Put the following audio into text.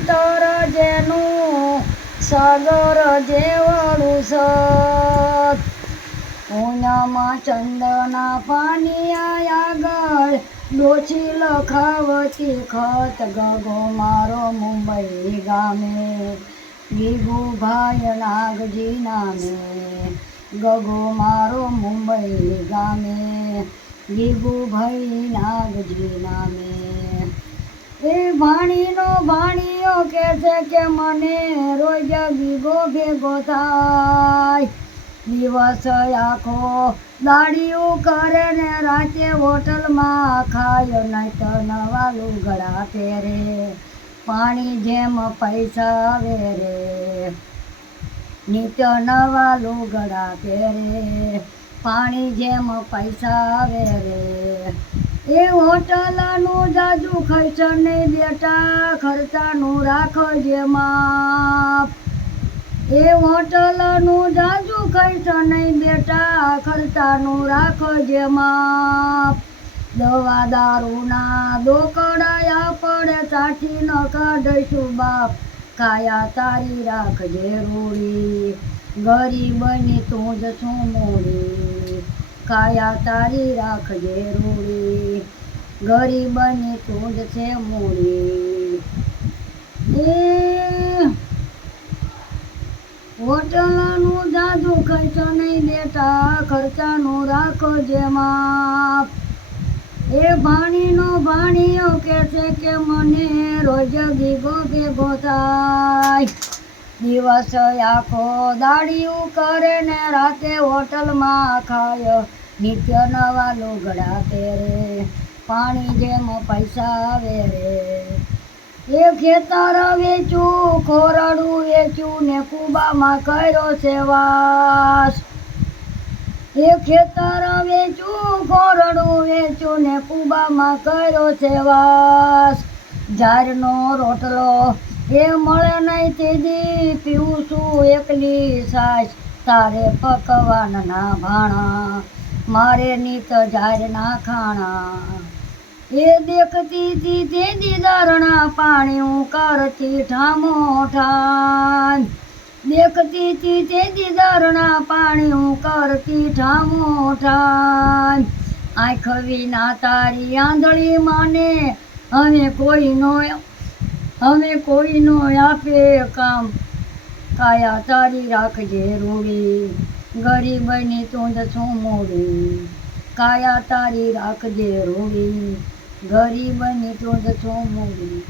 અંતર જેનું સાગર જેવડું સત પૂનમમાં ચંદના પાનિયા આગળ ડોછી લખાવતી ખત ગગો મારો મુંબઈ ગામે ગીગુભાઈ નાગજી નામે ગગો મારો મુંબઈ ગામે ગીગુભાઈ નાગજી નામે એ ભાણીઓ કહે છે કે મને રોજ ગીગો ભેગો થાય દિવસ આખો દાડિયું કરે ને રાતે હોટલમાં ખાય નહીં તો નવા લુગડા પહેરે પાણી જેમ પૈસા આવે રે નિત્ય નવા લુગડા પહેરે પાણી જેમ પૈસા આવે રે એ હોટલનું જાજુ ખર્ચ નહીં બેટા ખર્ચાનું રાખજે માપ એ હોટલનું જાજુ ખર્ચ નહીં બેટા ખર્ચાનું રાખજે માપ દવા દારૂના દોકડાયા પડે સાથી ન કાઢીશું બાપ કાયા તારી રાખજે રૂડી ગરીબની તું જ છું મૂડી કાયા તારી રાખજે રૂડી ગરીબની તું જ છે મૂડી એ હોટલનું જાજુ ખર્ચ નહીં બેટા ખર્ચાનું રાખજે માપ એ ભાણીઓ કહે છે કે મને રોજ ગીગો ભેગો થાય દિવસ આખો દાડિયું કરે ને રાતે હોટલમાં ખાય નિત્ય નવા લુગડા પહેરે પાણી જેમ પૈસા આવે રે એ ખેતર વેચું ખોરડું વેચું ને કુબામાં કર્યો છે વાસ એ ખેતર વેચું ખોરડું વેચું ને કુબામાં કર્યો છે વાસ ઝાડનો રોટલો એ મળે નહીં તેદી પીવું છું એકલી સાસ તારે પકવાનના ભાણા મારે નીત ઝાડના ખાણા એ દેખતી હતી તેદી દારણા પાણી હું કરતી ઠામો ઠામ દેખતી હતી તેદી દારણા પાણી હું કરતી ઠામો ઠામ આંખ વિના તારી આંધળી માને હવે કોઈનો આપે કામ કાયા તારી રાખજે રૂડી ગરીબની તું જ છું મૂડી કાયા તારી રાખજે રૂડી ગરીબની તું જ છું મૂડી